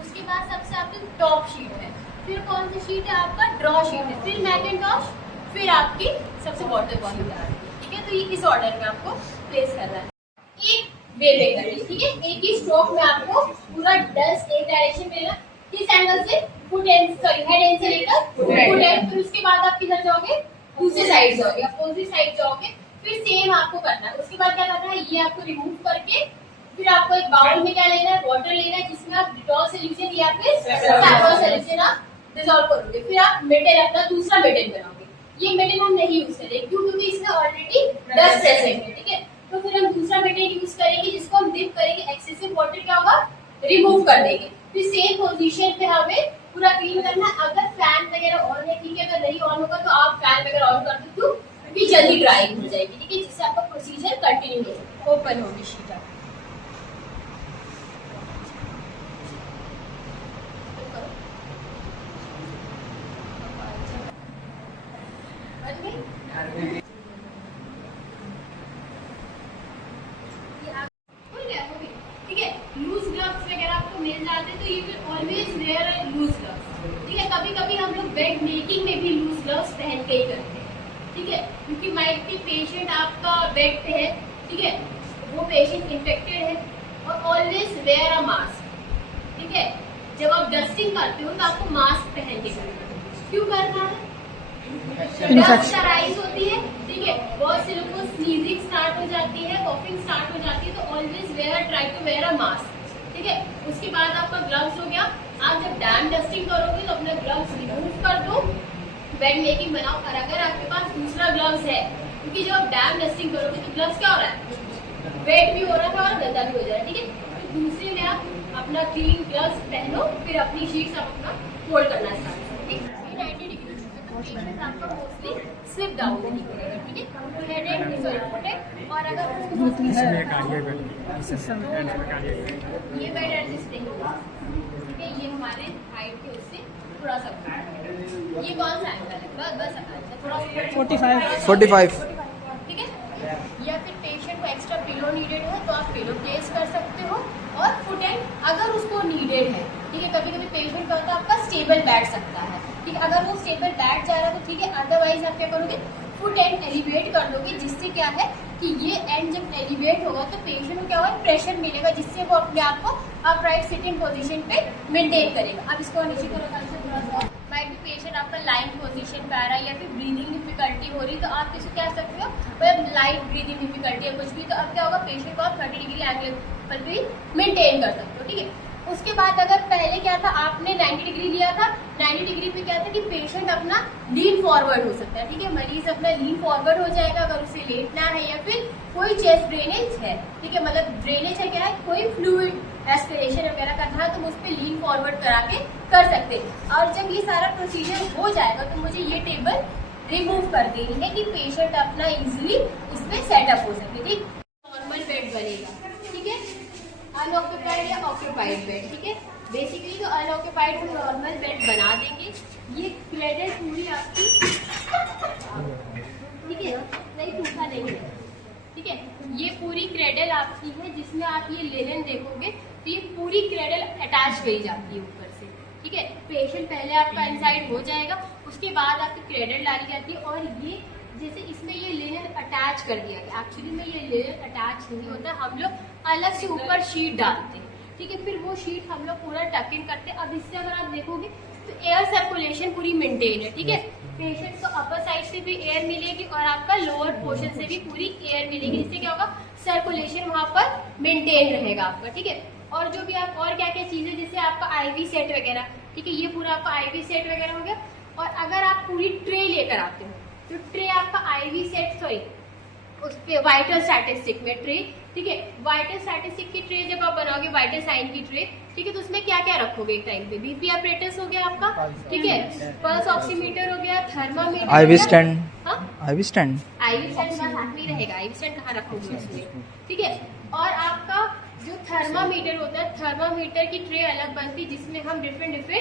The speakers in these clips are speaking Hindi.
उसके बाद सबसे आपकी टॉप शीट है, फिर कौन सी शीट है आपका ड्रॉ शीट है, फिर मैकिंटॉश, फिर आपकी सबसे बॉटम वाली आ रही है। ठीक है, तो ये इस ऑर्डर में आपको प्लेस करना है। एक वे पे करिए, ठीक है, एक ही स्ट्रोक में आपको पूरा डस्ट एक डायरेक्शन में लेना, किस एंगल से, foot and sorry head and से लेकर फुट एंड। फिर उसके बाद आप किधर जाओगे, दूसरी साइड जाओगे, अपोजिट साइड जाओगे, फिर सेम आपको करना है। उसके बाद क्या करना है, ये आपको रिमूव करके फिर आपको एक बाउल में क्या लेना है, वाटर लेना है, जिसमें आप डिटॉल सोल्यूशन या फिर सैफरॉन सोल्यूशन आप डिसॉल्व करोगे। फिर आप मेटल अपना दूसरा मेटल बनाओगे। ये मेटल हम नहीं यूज करेंगे क्योंकि इसमें ऑलरेडी डस्ट प्रेजेंट है। ठीक है, तो फिर हम दूसरा मेटल यूज करेंगे जिसको हम डिप करेंगे, एक्सेसिव वाटर क्या होगा, रिमूव कर देंगे। फिर सेम पोजीशन पे हमें पूरा क्लीन करना है। अगर फैन वगैरह ऑन है, ठीक है, अगर नहीं ऑन होगा तो आप फैन वगैरह ऑन कर दो क्योंकि जल्दी ड्राइंग हो जाएगी। ठीक है, जिससे आपका प्रोसीजर कंटिन्यू हो जाए। ओपन होगी शीट आपकी। ठीक है, लूज ग्लव्स वगैरह आपको मिल जाते हैं तो you will always wear a loose gloves. ठीक है, कभी कभी हम लोग बेड मेकिंग में भी लूज ग्लव्स पहन के ही करते हैं। ठीक है, क्योंकि माइट भी पेशेंट आपका बेड पे है, ठीक है, वो पेशेंट इन्फेक्टेड है, और ऑलवेज वेयर अ मास्क। ठीक है, जब आप डस्टिंग करते हो तो आपको मास्क पहन के करना है। क्यों करना है, डस्ट राइज होती है। ठीक है, बहुत से लोगों को स्नीजिंग स्टार्ट हो जाती है, कॉफिंग स्टार्ट हो जाती है, तो always wear try to wear a mask. ठीक है, उसके बाद आपका ग्लव्स हो गया। आप जब डैम डस्टिंग करोगे तो अपना ग्लव्स रिमूव कर दो, बेड मेकिंग बनाओ। और अगर आपके पास दूसरा ग्लव्स है, क्योंकि जब आप डैम डस्टिंग करोगे तो ग्लव्स क्या हो रहा है, वेट भी हो रहा है और गंदा भी हो जा रहा है। ठीक है, तो दूसरे में आप अपना क्लीन ग्लव्स पहनो, फिर अपनी शीट्स आप अपना फोल्ड करना स्टार्ट करो। ठीक है, 90 डिग्री आपका मोस्टली स्लिप डाउन नहीं करेगा। ठीक है, head and sorry foot and. और अगर ये बेड एडजस्टिंग होगा। ठीक है, ये हमारे हाइट के उससे थोड़ा सा, ये कौन सा एंगल है, बस थोड़ा 45। ठीक है, या फिर पेशेंट को एक्स्ट्रा पिलो नीडेड है तो आप पिलो प्लेस कर सकते हो, और फुट एंड अगर उसको नीडेड है। ठीक है, कभी कभी पेशेंट का होता है आपका स्टेबल बैठ सकता है। ठीक है, अगर वो स्टेबल बैठ जा रहा है तो ठीक है, अदरवाइज आप क्या करोगे, फुट एंड एलिवेट कर दोगे, जिससे क्या है कि ये एंड जब एलिवेट होगा तो पेशेंट को क्या होगा, प्रेशर मिलेगा, जिससे वो अपने आप को अपराइट सिटिंग पोजीशन पे मेंटेन करेगा। अब इसको नीचे करो थोड़ा सा। माइट भी पेशेंट आपका लाइन पोजीशन पे आ रहा है या फिर ब्रीदिंग डिफिकल्टी हो रही, तो आप किसी कह सकते हो मतलब लाइट ब्रीदिंग डिफिकल्टी या कुछ भी, तो अब क्या होगा, पेशेंट को आप 30 डिग्री एंगल पर भी मेंटेन कर सकते हो। ठीक है, उसके बाद अगर पहले क्या था, आपने 90 डिग्री लिया था, 90 डिग्री पे क्या था कि पेशेंट अपना लीन फॉरवर्ड हो सकता है। ठीक है, मरीज अपना लीन फॉरवर्ड हो जाएगा अगर उसे लेटना है या फिर कोई चेस्ट ड्रेनेज है। ठीक है, मतलब ड्रेनेज है क्या है, कोई फ्लूइड एस्पिरेशन वगैरह करना है तो उस पर लीन फॉरवर्ड करा के कर सकते हैं। और जब ये सारा प्रोसीजर हो जाएगा तो मुझे ये टेबल रिमूव कर देनी है कि पेशेंट अपना इजिली उसमें सेटअप हो सके। ठीक, नॉर्मल बेड बनेगा। ठीक है, अनऑक्यूपाइड या ऑक्यूपाइड बेड। ठीक है, बेसिकली तो अनऑक्यूपाइड हम नॉर्मल बेड बना देंगे। ये क्रेडल पूरी आपकी, ठीक है, नहीं टूटा नहीं है। ठीक है, ये पूरी क्रेडल आपकी है, जिसमें आप ये लेलन देखोगे तो ये पूरी क्रेडल अटैच करी जाती है ऊपर से। ठीक है, पेशेंट पहले आपका इनसाइड हो जाएगा, उसके बाद आपकी क्रेडल डाली जाती है। और ये जैसे इसमें ये लेयर अटैच कर दिया गया, एक्चुअली में ये लेयर अटैच नहीं होता, हम लोग अलग से ऊपर शीट डालते हैं। ठीक है, फिर वो शीट हम लोग पूरा टक इन करते हैं। अब इससे अगर आप देखोगे तो एयर सर्कुलेशन पूरी मेंटेन है। ठीक है, पेशेंट को अपर साइड से भी एयर मिलेगी और आपका लोअर पोर्शन से भी पूरी एयर मिलेगी, जिससे क्या होगा, सर्कुलेशन वहां पर मेंटेन रहेगा आपका। ठीक है, और जो भी आप और क्या क्या चीजें, जैसे आपका आईवी सेट वगैरह, ठीक है, ये पूरा आपका आईवी सेट वगैरह हो गया। और अगर आप पूरी ट्रे लेकर आते हो तो ट्रे आपका आईवी सेट सॉरी उस पे वाइटल स्टैटिस्टिक में ट्रे। ठीक है, वाइटल स्टैटिस्टिक की ट्रे जब आप बनाओगे, वाइटल साइन की ट्रे, ठीक है, तो उसमें क्या क्या रखोगे एक टाइम पे, बीपी अपरेटस हो गया आपका, ठीक है, पल्स ऑक्सीमीटर हो गया, thermometer, IV stand, IV stand बस हाथ में ही रहेगा, आईवी स्टैंड कहाँ रखोगे उसमें। ठीक है, और आपका जो थर्मामीटर होता है, थर्मामीटर की ट्रे अलग बनती है, जिसमें हम डिफरेंट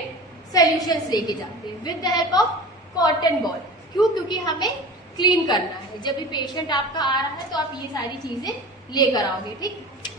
सोल्यूशंस लेके जाते हैं with the help of cotton ball. क्यों, क्योंकि हमें क्लीन करना है। जब भी पेशेंट आपका आ रहा है तो आप ये सारी चीजें लेकर आओगे। ठीक,